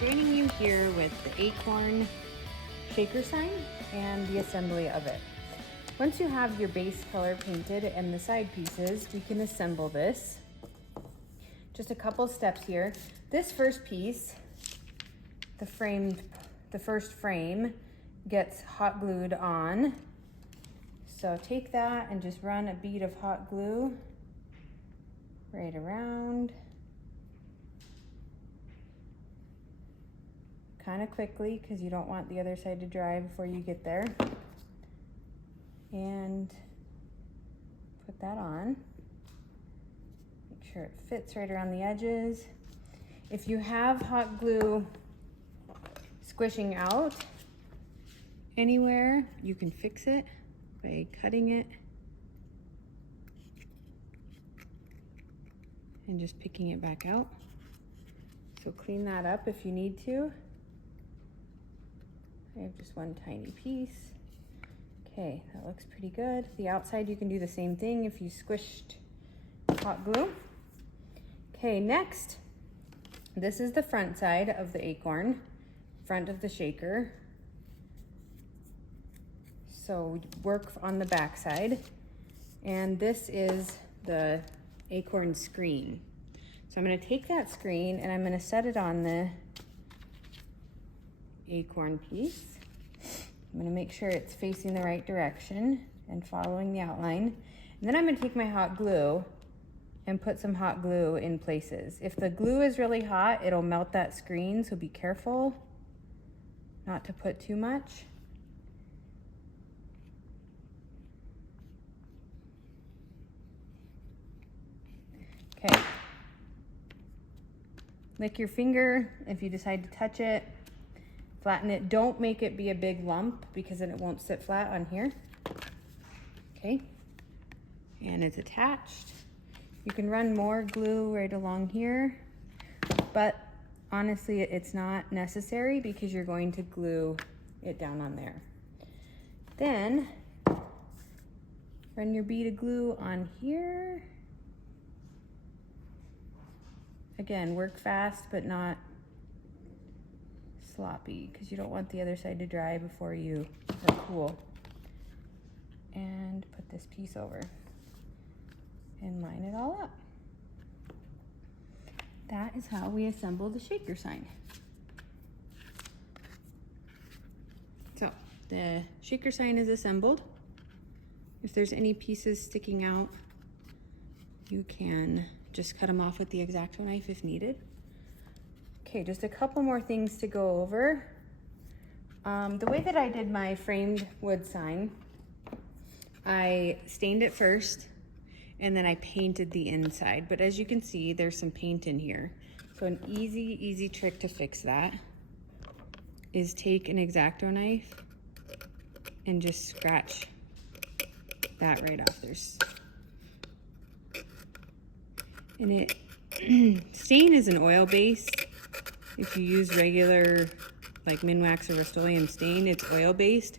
joining you here with the acorn shaker sign and the assembly of it. Once you have your base color painted and the side pieces, we can assemble this. Just a couple steps here. This first piece, the first frame, gets hot glued on. So take that and just run a bead of hot glue right around. Kind of quickly because you don't want the other side to dry before you get there. And put that on. Make sure it fits right around the edges. If you have hot glue squishing out anywhere, you can fix it by cutting it and just picking it back out. So clean that up if you need to. I have just one tiny piece. Okay, that looks pretty good. The outside you can do the same thing if you squished hot glue. Okay, next, this is the front side of the acorn, front of the shaker. So work on the back side. And this is the acorn screen. So I'm gonna take that screen and I'm gonna set it on the acorn piece. I'm gonna make sure it's facing the right direction and following the outline. And then I'm gonna take my hot glue and put some hot glue in places. If the glue is really hot, it'll melt that screen, so be careful not to put too much. Okay. Lick your finger if you decide to touch it. Flatten it. Don't make it be a big lump because then it won't sit flat on here. Okay. And it's attached. You can run more glue right along here, but honestly, it's not necessary because you're going to glue it down on there. Then run your bead of glue on here. Again, work fast, but not sloppy because you don't want the other side to dry before you are cool. And put this piece over and line it all up. That is how we assemble the shaker sign. So the shaker sign is assembled. If there's any pieces sticking out, you can just cut them off with the X-Acto knife if needed. Okay, just a couple more things to go over. The way that I did my framed wood sign, I stained it first and then I painted the inside. But as you can see, there's some paint in here. So an easy trick to fix that is take an X-Acto knife and just scratch that right off. And it, stain is an oil base. If you use regular like Minwax or Rust-Oleum stain, it's oil based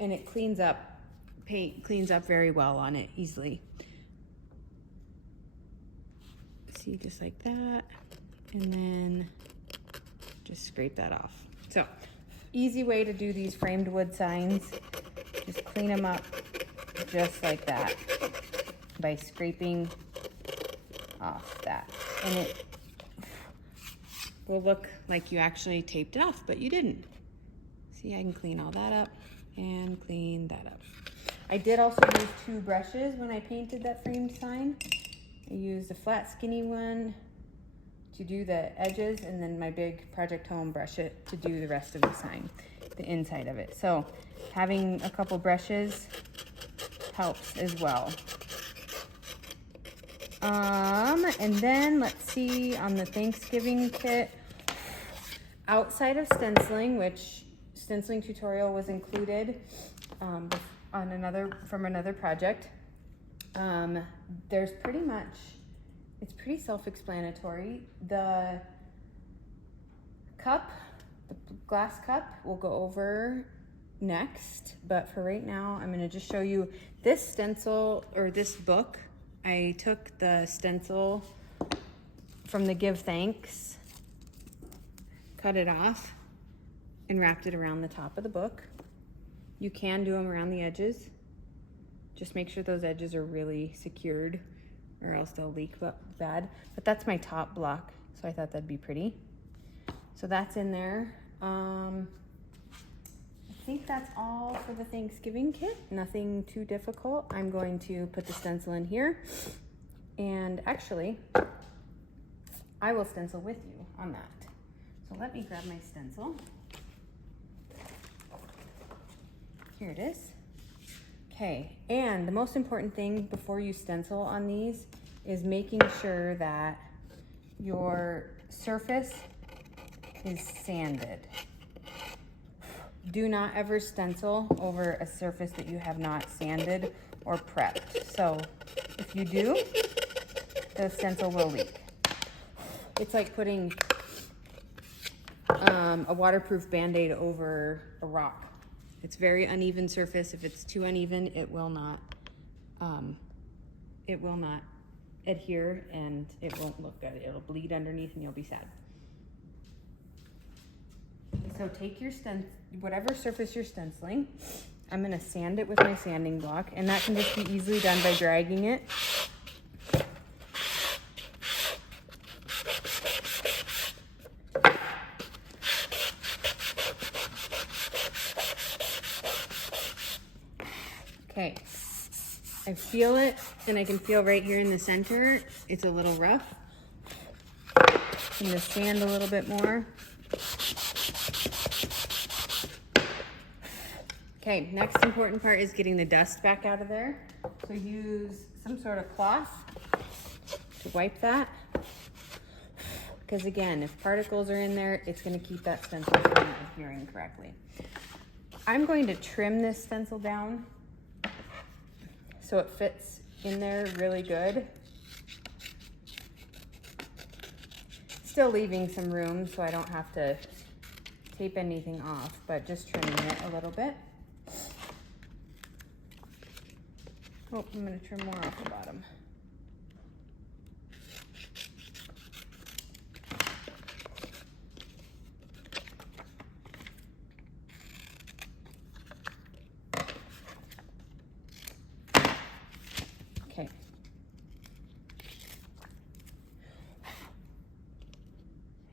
and it cleans up, paint cleans up very well on it easily. See, just like that, and then just scrape that off. So easy way to do these framed wood signs, just clean them up just like that by scraping off that. And it will look like you actually taped it off, but you didn't. See, I can clean all that up and clean that up. I did also use 2 brushes when I painted that framed sign. I used a flat skinny one to do the edges and then my big Project Home brush it to do the rest of the sign, the inside of it. So having a couple brushes helps as well. And then let's see, on the Thanksgiving kit, outside of stenciling, which stenciling tutorial was included on from another project, there's pretty much, it's pretty self-explanatory. The cup, the glass cup, we'll go over next, but for right now, I'm gonna just show you this stencil, or this book. I took the stencil from the Give Thanks cut it off and wrapped it around the top of the book. You can do them around the edges. Just make sure those edges are really secured or else they'll leak bad. But that's my top block, so I thought that'd be pretty. So that's in there. I think that's all for the Thanksgiving kit. Nothing too difficult. I'm going to put the stencil in here. And actually, I will stencil with you on that. So let me grab my stencil. Here it is. Okay, and the most important thing before you stencil on these is making sure that your surface is sanded. Do not ever stencil over a surface that you have not sanded or prepped. So if you do, the stencil will leak. It's like putting a waterproof Band-Aid over a rock. It's very uneven surface. If it's too uneven, it will not adhere and it won't look good. It'll bleed underneath and you'll be sad. So take your whatever surface you're stenciling. I'm gonna sand it with my sanding block, and that can just be easily done by dragging it. Okay, I feel it, and I can feel right here in the center, it's a little rough. I'm gonna sand a little bit more. Okay, next important part is getting the dust back out of there. So use some sort of cloth to wipe that. Because again, if particles are in there, it's gonna keep that stencil from adhering correctly. I'm going to trim this stencil down so it fits in there really good. Still leaving some room so I don't have to tape anything off, but just trimming it a little bit. Oh, I'm gonna trim more off the bottom. Okay.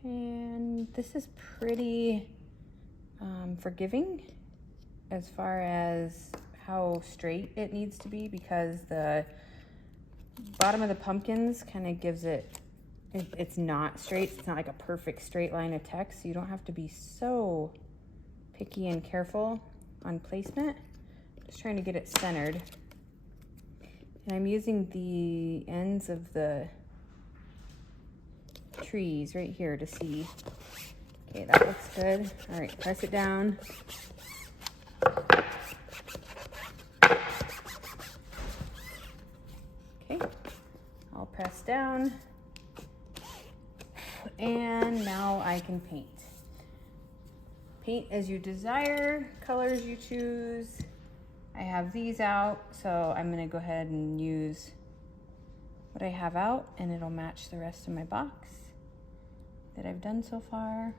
And this is pretty forgiving as far as how straight it needs to be, because the bottom of the pumpkins kind of gives it's not straight. It's not like a perfect straight line of text. So you don't have to be so picky and careful on placement. Just trying to get it centered. And I'm using the ends of the trees right here to see. Okay, that looks good. All right, press it down. Okay, I'll press down. And now I can paint. Paint as you desire, colors you choose. I have these out, so I'm gonna go ahead and use what I have out, and it'll match the rest of my box that I've done so far.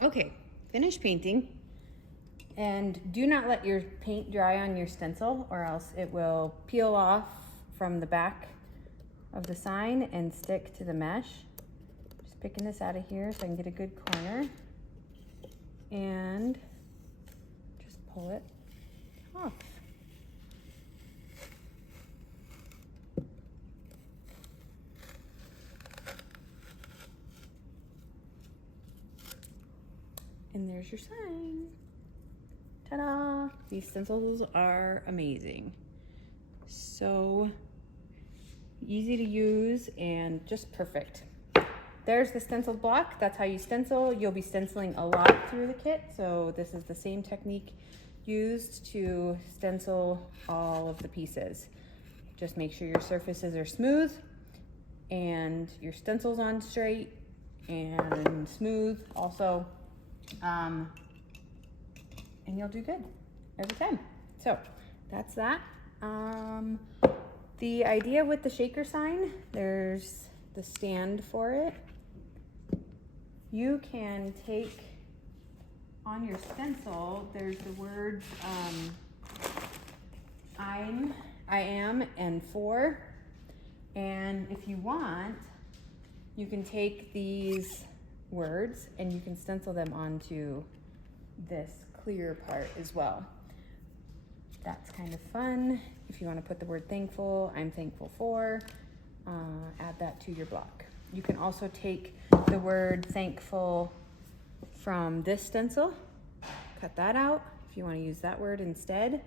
Okay, finish painting. And do not let your paint dry on your stencil, or else it will peel off from the back of the sign and stick to the mesh. Just picking this out of here so I can get a good corner. And just pull it off. And there's your sign. Ta-da! These stencils are amazing. So easy to use and just perfect. There's the stencil block. That's how you stencil. You'll be stenciling a lot through the kit, so this is the same technique used to stencil all of the pieces. Just make sure your surfaces are smooth and your stencil's on straight and smooth also, and you'll do good every time. So that's that. The idea with the shaker sign, there's the stand for it. You can take on your stencil, there's the words I am, and for. And if you want, you can take these words and you can stencil them onto this clear part as well. That's kind of fun. If you want to put the word thankful, I'm thankful for, add that to your block. You can also take the word thankful from this stencil, cut that out if you want to use that word instead.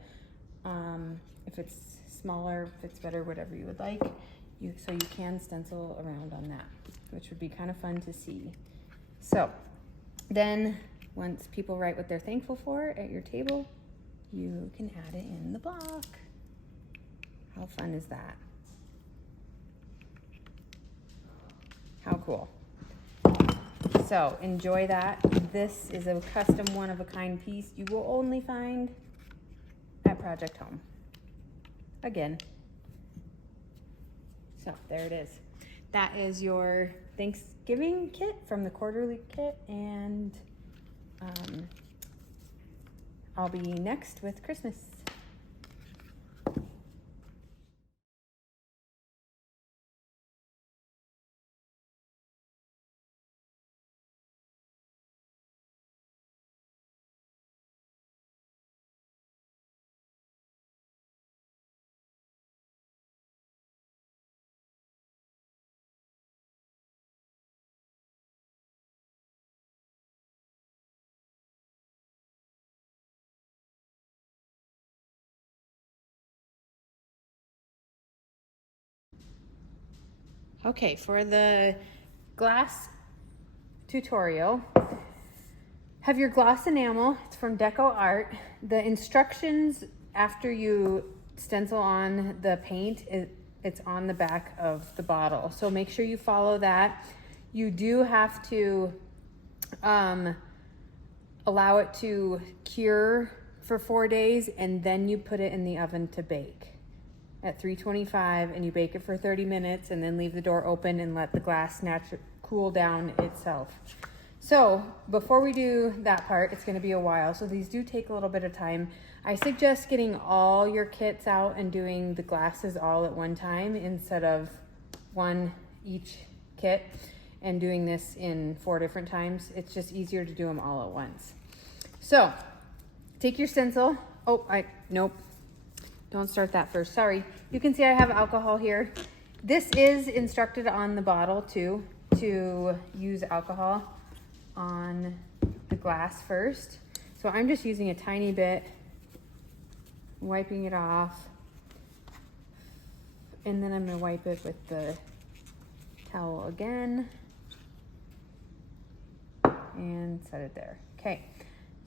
If it's smaller, if it's better, whatever you would like. So you can stencil around on that, which would be kind of fun to see. So then once people write what they're thankful for at your table, you can add it in the block. How fun is that? How cool. So enjoy that. This is a custom one-of-a-kind piece you will only find at Project Home. Again. So there it is. That is your Thanksgiving kit from the quarterly kit, and I'll be next with Christmas. Okay, for the glass tutorial, have your gloss enamel. It's from Deco Art. The instructions after you stencil on the paint, it's on the back of the bottle. So make sure you follow that. You do have to allow it to cure for 4 days, and then you put it in the oven to bake at 325, and you bake it for 30 minutes and then leave the door open and let the glass cool down itself. So before we do that part, it's going to be a while, so these do take a little bit of time. I suggest getting all your kits out and doing the glasses all at one time instead of one each kit and doing this in 4 different times. It's just easier to do them all at once. So take your stencil. Nope. Don't start that first, sorry. You can see I have alcohol here. This is instructed on the bottle too, to use alcohol on the glass first. So I'm just using a tiny bit, wiping it off, and then I'm gonna wipe it with the towel again and set it there. Okay,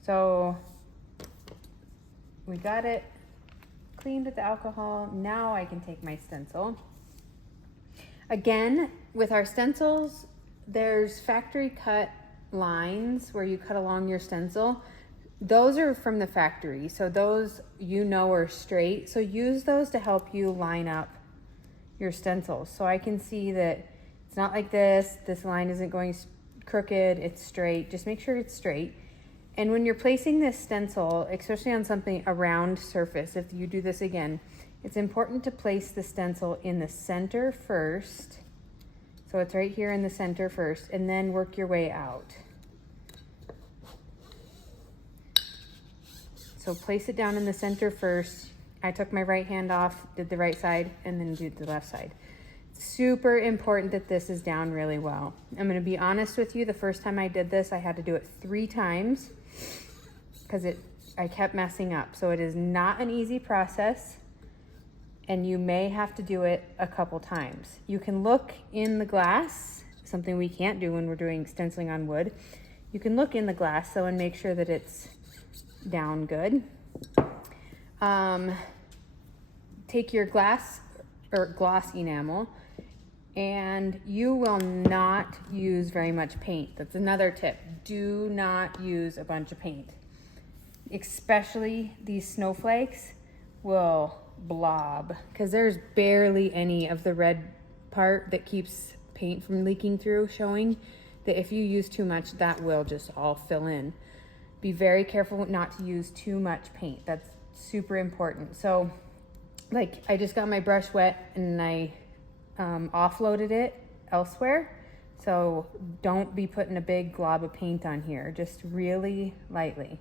so we got it cleaned with the alcohol. Now I can take my stencil. Again, with our stencils, there's factory cut lines where you cut along your stencil. Those are from the factory, so those are straight. So use those to help you line up your stencils. So I can see that it's not like this line isn't going crooked, it's straight. Just make sure it's straight. And when you're placing this stencil, especially on a round surface, if you do this again, it's important to place the stencil in the center first. So it's right here in the center first, and then work your way out. So place it down in the center first. I took my right hand off, did the right side, and then did the left side. Super important that this is down really well. I'm gonna be honest with you, the first time I did this, I had to do it 3 times because I kept messing up. So it is not an easy process, and you may have to do it a couple times. You can look in the glass, something we can't do when we're doing stenciling on wood. You can look in the glass though and make sure that it's down good. Take your glass or gloss enamel, and you will not use very much paint. That's another tip. Do not use a bunch of paint. Especially these snowflakes will blob because there's barely any of the red part that keeps paint from leaking through showing, that if you use too much, that will just all fill in. Be very careful not to use too much paint. That's super important. So like I just got my brush wet and I offloaded it elsewhere. So don't be putting a big glob of paint on here, just really lightly.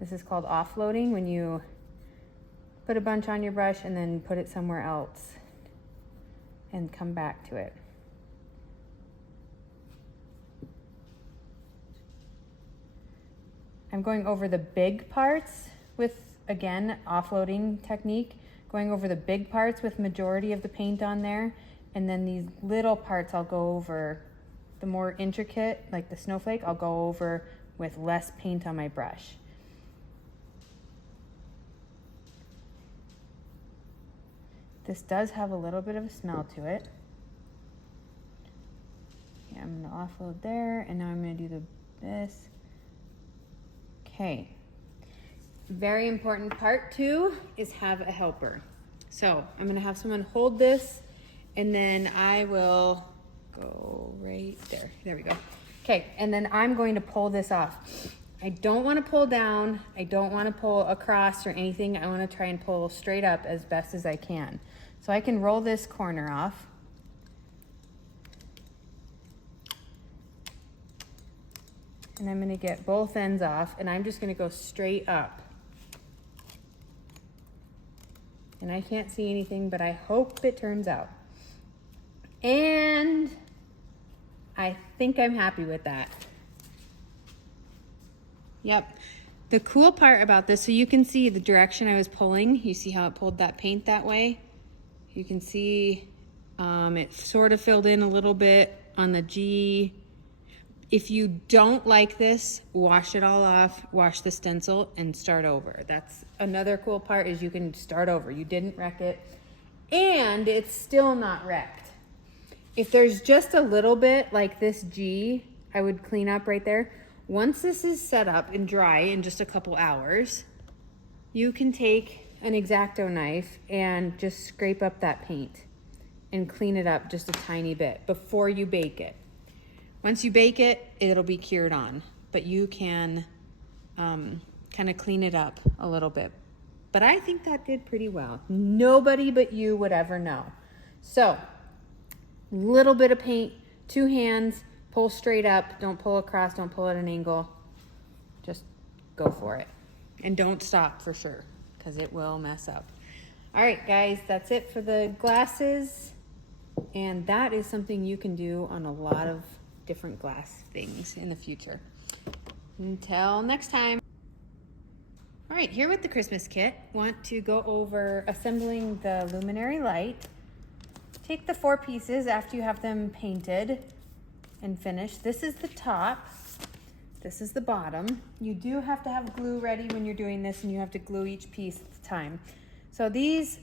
This is called offloading, when you put a bunch on your brush and then put it somewhere else and come back to it. I'm going over the big parts with, again, offloading technique, going over the big parts with majority of the paint on there, and then these little parts I'll go over, the more intricate, like the snowflake, I'll go over with less paint on my brush. This does have a little bit of a smell to it. Okay, I'm gonna offload there, and now I'm gonna do this. Okay. Very important part too is have a helper. So I'm gonna have someone hold this, and then I will go right there. There we go. Okay, and then I'm going to pull this off. I don't want to pull down. I don't want to pull across or anything. I want to try and pull straight up as best as I can. So I can roll this corner off. And I'm going to get both ends off, and I'm just going to go straight up. And I can't see anything, but I hope it turns out. And I think I'm happy with that. Yep. The cool part about this, so you can see the direction I was pulling. You see how it pulled that paint that way? You can see it sort of filled in a little bit on the G. If you don't like this, wash it all off, wash the stencil, and start over. That's another cool part, is you can start over. You didn't wreck it, and it's still not wrecked. If there's just a little bit like this G, I would clean up right there. Once this is set up and dry in just a couple hours, you can take an X-Acto knife and just scrape up that paint and clean it up just a tiny bit before you bake it. Once you bake it, it'll be cured on, but you can kind of clean it up a little bit. But I think that did pretty well. Nobody but you would ever know. So, little bit of paint, 2 hands, pull straight up, don't pull across, don't pull at an angle. Just go for it. And don't stop for sure, because it will mess up. All right, guys, that's it for the glasses. And that is something you can do on a lot of different glass things in the future. Until next time. All right, here with the Christmas kit, want to go over assembling the luminary light. Take the 4 pieces after you have them painted and finished. This is the top, this is the bottom. You do have to have glue ready when you're doing this, and you have to glue each piece at a time. So these,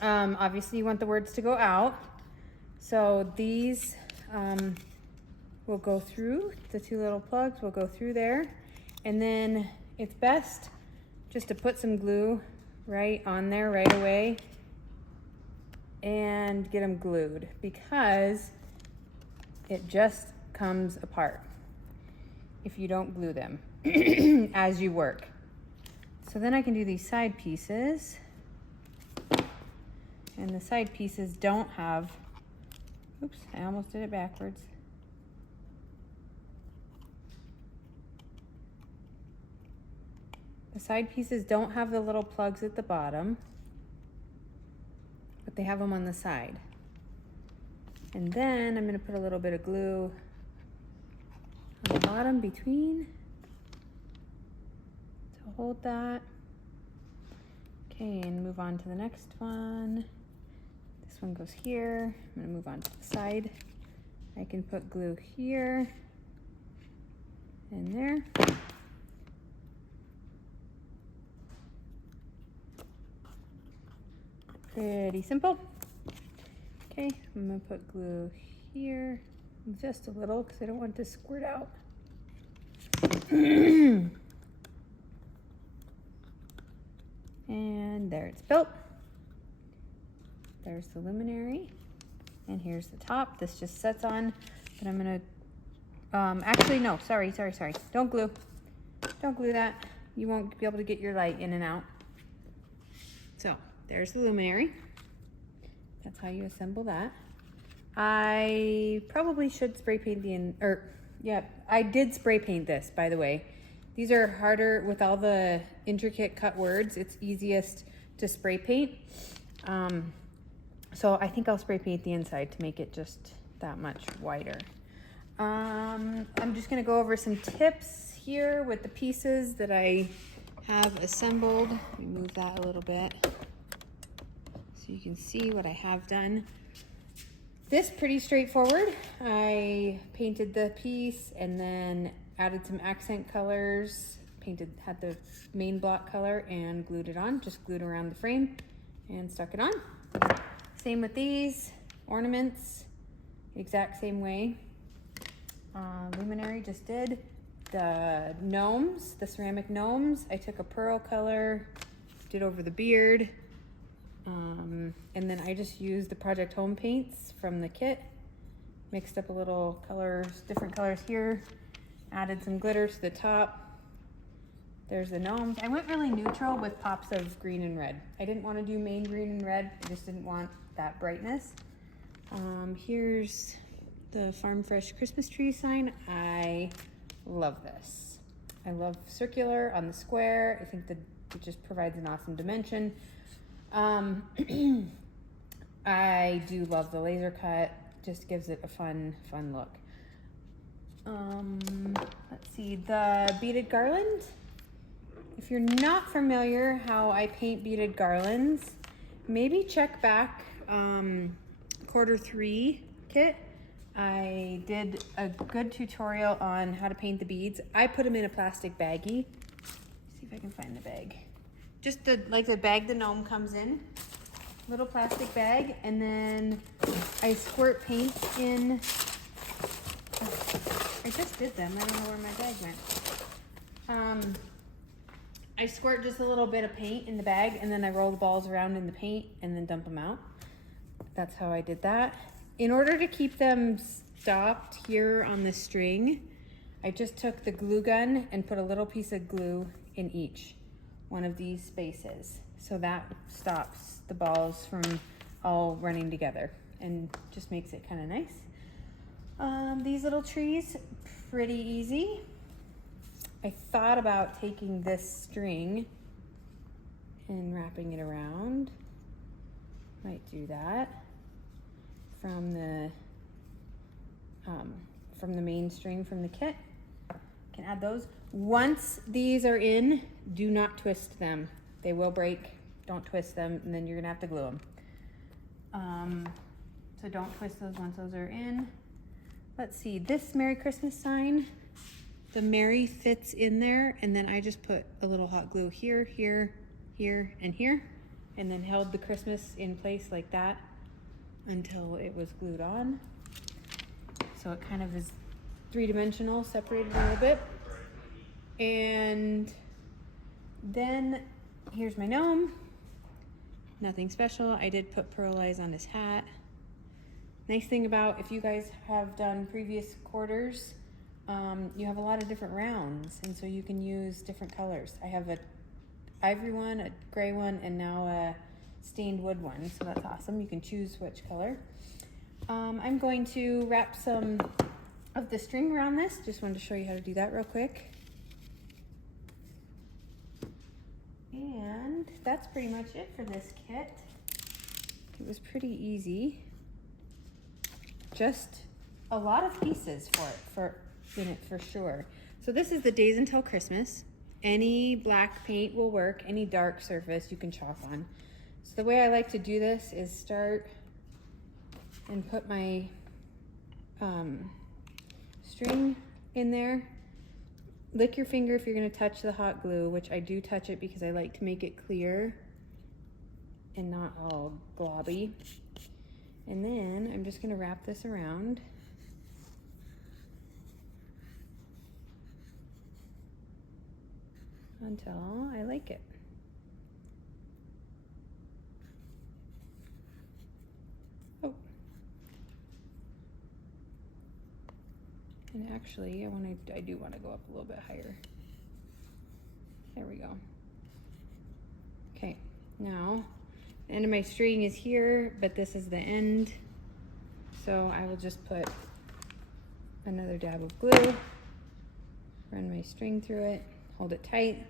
obviously you want the words to go out. So these will go through, the 2 little plugs will go through there. And then it's best just to put some glue right on there right away and get them glued, because it just comes apart if you don't glue them as you work. So then I can do these side pieces, and the side pieces don't have, oops, I almost did it backwards. The side pieces don't have the little plugs at the bottom, but they have them on the side. And then I'm going to put a little bit of glue on the bottom between to hold that. Okay, and move on to the next one. This one goes here. I'm going to move on to the side. I can put glue here and there. Pretty simple. Okay, I'm gonna put glue here, just a little, because I don't want this to squirt out. And there it's built. There's the luminary, and here's the top. This just sets on, but I'm gonna, actually no, sorry. Don't glue that. You won't be able to get your light in and out. So there's the luminary. That's how you assemble that. I probably should spray paint I did spray paint this, by the way. These are harder with all the intricate cut words. It's easiest to spray paint. So I think I'll spray paint the inside to make it just that much wider. I'm just gonna go over some tips here with the pieces that I have assembled. Let me move that a little bit so you can see what I have done. This pretty straightforward. I painted the piece and then added some accent colors, had the main block color and glued it on, just glued around the frame and stuck it on. Same with these ornaments, exact same way. Luminary just did. The gnomes, the ceramic gnomes, I took a pearl color, did over the beard, and then I just used the Project Home paints from the kit, mixed up a little colors, different colors here, added some glitter to the top. There's the gnomes. I went really neutral with pops of green and red. I didn't want to do main green and red. I just didn't want that brightness. Here's the Farm Fresh Christmas tree sign. I love this. I love circular on the square. I think that it just provides an awesome dimension. I do love the laser cut. Just gives it a fun look. Let's see, the beaded garland. If you're not familiar how I paint beaded garlands, maybe check back Q3 kit. I did a good tutorial on how to paint the beads. I put them in a plastic baggie. Let's see if I can find the bag. Just the bag the gnome comes in. Little plastic bag, and then I squirt paint in. I just did them. I don't know where my bag went. I squirt just a little bit of paint in the bag, and then I roll the balls around in the paint and then dump them out. That's how I did that. In order to keep them stopped here on the string, I just took the glue gun and put a little piece of glue in each one of these spaces. So that stops the balls from all running together and just makes it kind of nice. These little trees, pretty easy. I thought about taking this string and wrapping it around. Might do that from the main string from the kit. Can add those. Once these are in, do not twist them. They will break. Don't twist them, and then you're gonna have to glue them. So don't twist those once those are in. Let's see, this Merry Christmas sign, the Merry fits in there, and then I just put a little hot glue here, here, here, and here, and then held the Christmas in place like that until it was glued on. So it kind of is three-dimensional, separated a little bit. And then here's my gnome. Nothing special. I did put pearl eyes on his hat. Nice thing about, if you guys have done previous quarters, you have a lot of different rounds, and so you can use different colors. I have a ivory one, a gray one, and now a stained wood one, so that's awesome. You can choose which color. I'm going to wrap some of the string around this. Just wanted to show you how to do that real quick. And that's pretty much it for this kit. It was pretty easy. Just a lot of pieces in it for sure. So this is the Days Until Christmas. Any black paint will work, any dark surface you can chalk on. So the way I like to do this is start and put my string in there. Lick your finger if you're gonna touch the hot glue, which I do touch it because I like to make it clear. and not all globby. And then I'm just gonna wrap this around. Until I like it. Oh. And actually, I do want to go up a little bit higher. There we go. Okay, now the end of my string is here, but this is the end. So I will just put another dab of glue, run my string through it, hold it tight,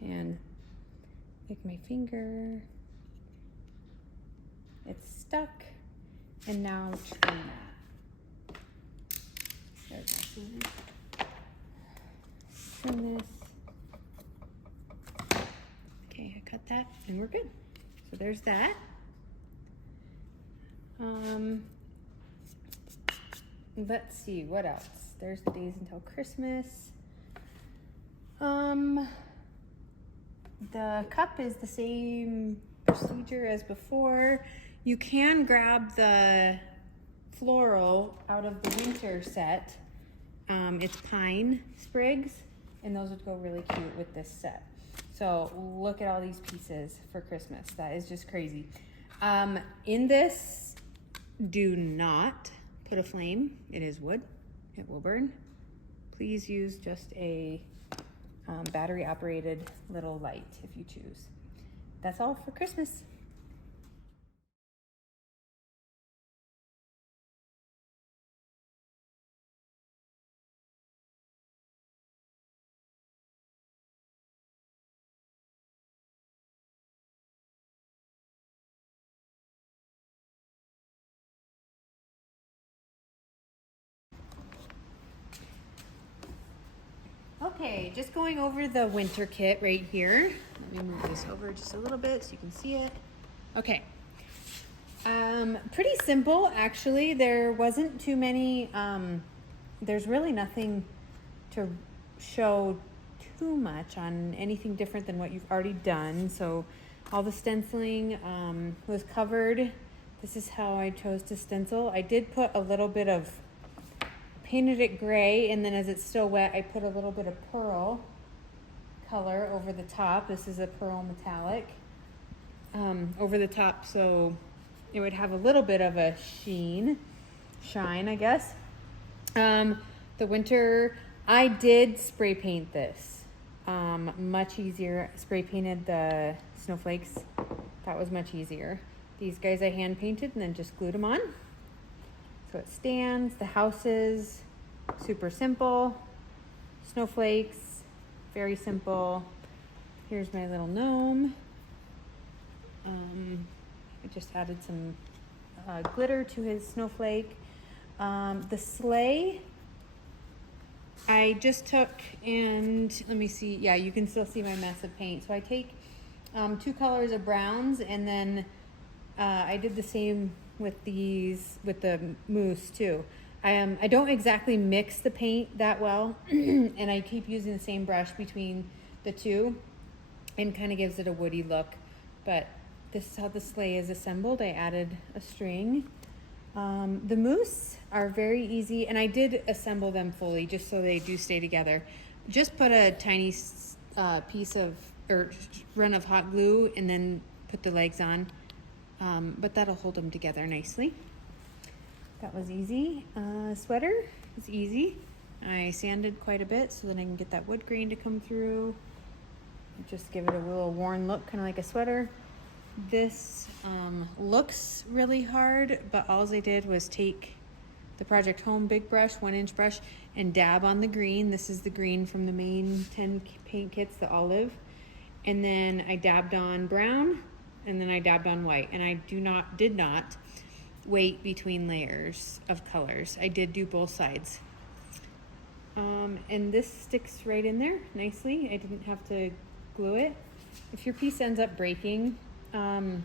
and take my finger. It's stuck, and now trim that. There's my scissors. Trim this. Okay, I cut that, and we're good. So there's that. Let's see, what else? There's the days until Christmas. The cup is the same procedure as before. You can grab the floral out of the winter set. It's pine sprigs, and those would go really cute with this set. So look at all these pieces for Christmas. That is just crazy. In this, do not put a flame. It is wood. It will burn. Please use just a battery operated little light if you choose. That's all for Christmas. Okay, just going over the winter kit right here. Let me move this over just a little bit so you can see it. Okay. Pretty simple, actually. There wasn't too many, there's really nothing to show too much on anything different than what you've already done. So all the stenciling was covered. This is how I chose to stencil. I did put a little bit of, painted it gray, and then as it's still wet, I put a little bit of pearl color over the top. This is a pearl metallic over the top, so it would have a little bit of a shine, I guess. The winter, I did spray paint this. Much easier. Spray painted the snowflakes. That was much easier. These guys I hand painted and then just glued them on. So it stands. The houses, super simple. Snowflakes, very simple. Here's my little gnome. I just added some glitter to his snowflake. The sleigh, I just took and let me see. Yeah, you can still see my mess of paint. So I take 2 colors of browns, and then I did the same with these, with the mousse too. I don't exactly mix the paint that well, and I keep using the same brush between the two, and kind of gives it a woody look. But this is how the sleigh is assembled. I added a string. The mousse are very easy, and I did assemble them fully just so they do stay together. Just put a tiny piece of, or run of hot glue, and then put the legs on. But that'll hold them together nicely. That was easy. Sweater is easy. I sanded quite a bit so that I can get that wood grain to come through. Just give it a little worn look, kind of like a sweater. This looks really hard, but all I did was take the Project Home big brush, 1-inch brush, and dab on the green. This is the green from the main 10 paint kits, the olive. And then I dabbed on brown, and then I dabbed on white. And I did not wait between layers of colors. I did do both sides. And this sticks right in there nicely. I didn't have to glue it. If your piece ends up breaking, mine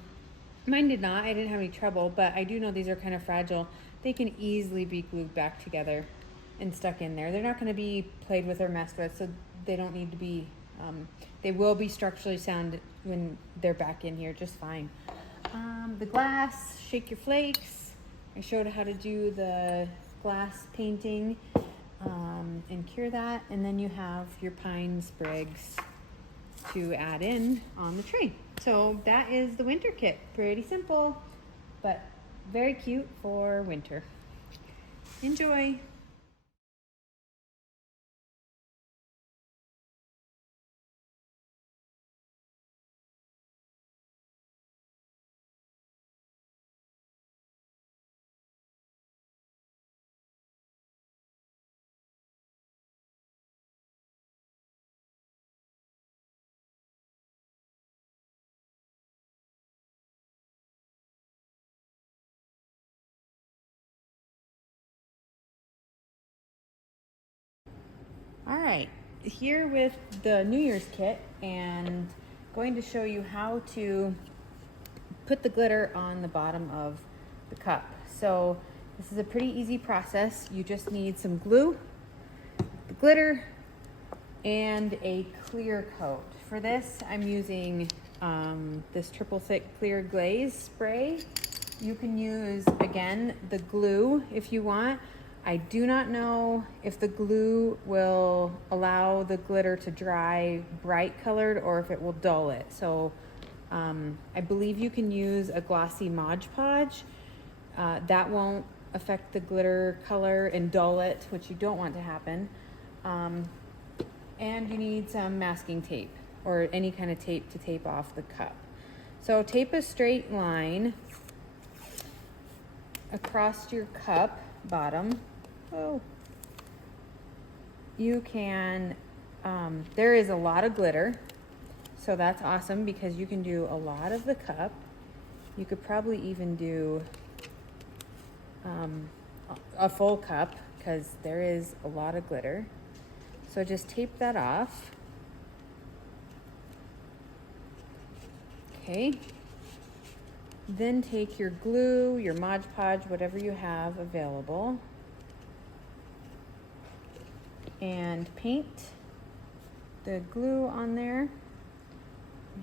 did not. I didn't have any trouble, but I do know these are kind of fragile. They can easily be glued back together and stuck in there. They're not going to be played with or messed with, so they don't need to be They will be structurally sound when they're back in here just fine. The glass, shake your flakes. I showed how to do the glass painting and cure that. And then you have your pine sprigs to add in on the tray. So that is the winter kit. Pretty simple, but very cute for winter. Enjoy. All right, here with the New Year's kit and going to show you how to put the glitter on the bottom of the cup. So this is a pretty easy process. You just need some glue, the glitter, and a clear coat. For this, I'm using this triple thick clear glaze spray. You can use, again, the glue if you want. I do not know if the glue will allow the glitter to dry bright colored or if it will dull it. So I believe you can use a glossy Mod Podge. That won't affect the glitter color and dull it, which you don't want to happen. And you need some masking tape or any kind of tape to tape off the cup. So tape a straight line across your cup bottom. Oh, you can, there is a lot of glitter, so that's awesome because you can do a lot of the cup. You could probably even do a full cup because there is a lot of glitter. So just tape that off. Okay. Then take your glue, your Mod Podge, whatever you have available, and paint the glue on there,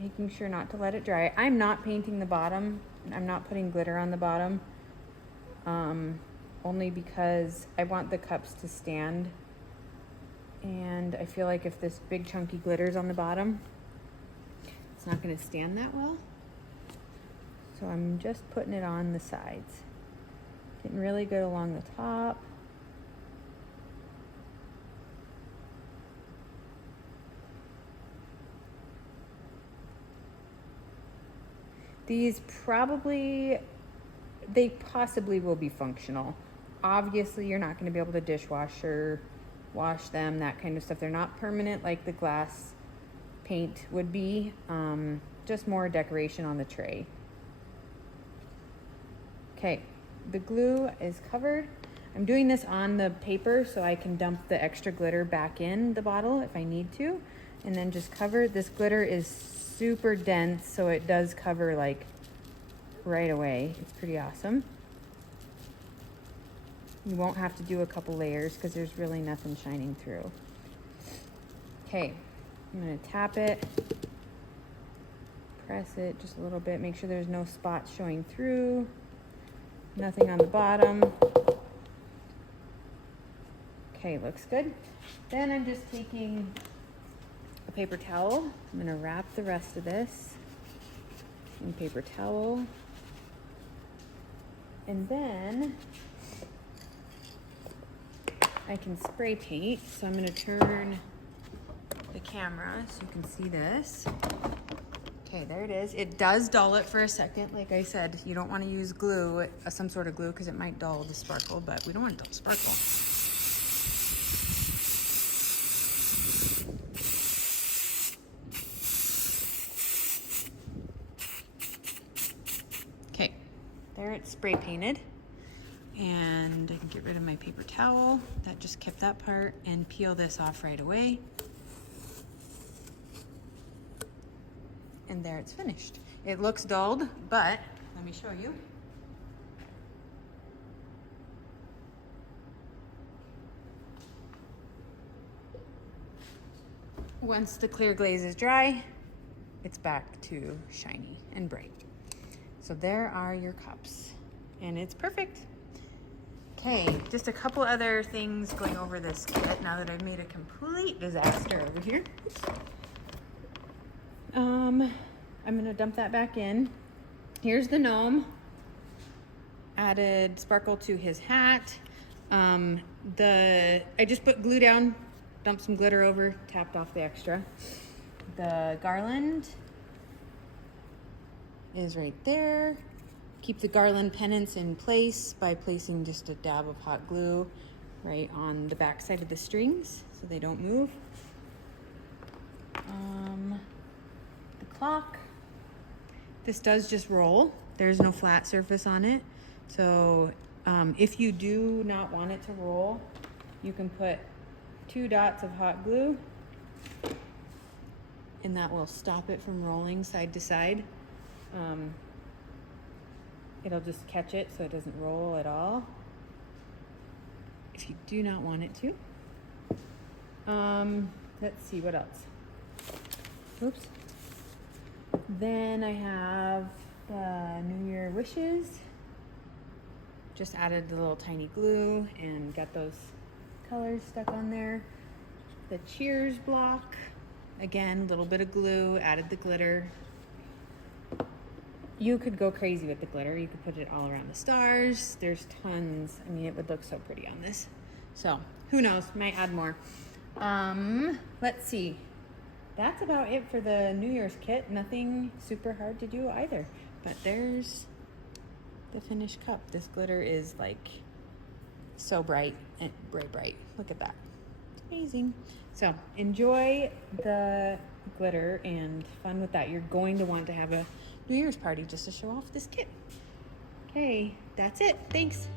making sure not to let it dry. I'm not painting the bottom. I'm not putting glitter on the bottom, only because I want the cups to stand. And I feel like if this big chunky glitter's on the bottom, it's not going to stand that well. So I'm just putting it on the sides. Getting really good along the top. These they possibly will be functional. Obviously, you're not going to be able to dishwasher, wash them, that kind of stuff. They're not permanent like the glass paint would be. Just more decoration on the tray. Okay, the glue is covered. I'm doing this on the paper so I can dump the extra glitter back in the bottle if I need to, and then just cover. This glitter is super dense, so it does cover like right away. It's pretty awesome. You won't have to do a couple layers because there's really nothing shining through. Okay, I'm gonna tap it, press it just a little bit, make sure there's no spots showing through, nothing on the bottom. Okay, looks good. Then I'm just taking a paper towel. I'm gonna wrap the rest of this in paper towel. And then I can spray paint. So I'm gonna turn the camera so you can see this. Okay, there it is. It does dull it for a second. Like I said, you don't wanna use glue, some sort of glue, because it might dull the sparkle, but we don't want it to sparkle. Okay, there it's spray painted. And I can get rid of my paper towel that just kept that part and peel this off right away. And there it's finished. It looks dulled, but let me show you. once the clear glaze is dry, it's back to shiny and bright. So there are your cups, and it's perfect. Okay, just a couple other things going over this kit now that I've made a complete disaster over here. I'm gonna dump that back in. Here's the gnome. Added sparkle to his hat. I just put glue down, dumped some glitter over, tapped off the extra. The garland is right there. Keep the garland pennants in place by placing just a dab of hot glue right on the back side of the strings so they don't move. The clock. This does just roll. There's no flat surface on it. So if you do not want it to roll, you can put 2 dots of hot glue and that will stop it from rolling side to side. It'll just catch it so it doesn't roll at all if you do not want it to. Let's see what else. Oops. Then I have the New Year wishes. Just added the little tiny glue and got those colors stuck on there. The cheers block. Again, a little bit of glue, added the glitter. You could go crazy with the glitter. You could put it all around the stars. There's tons. I mean, it would look so pretty on this. So, who knows? Might add more. Let's see. That's about it for the New Year's kit. Nothing super hard to do either. But there's the finished cup. This glitter is like so bright and bright. Look at that. It's amazing. So, enjoy the glitter and fun with that. You're going to want to have a New Year's party just to show off this kit. Okay, that's it. Thanks.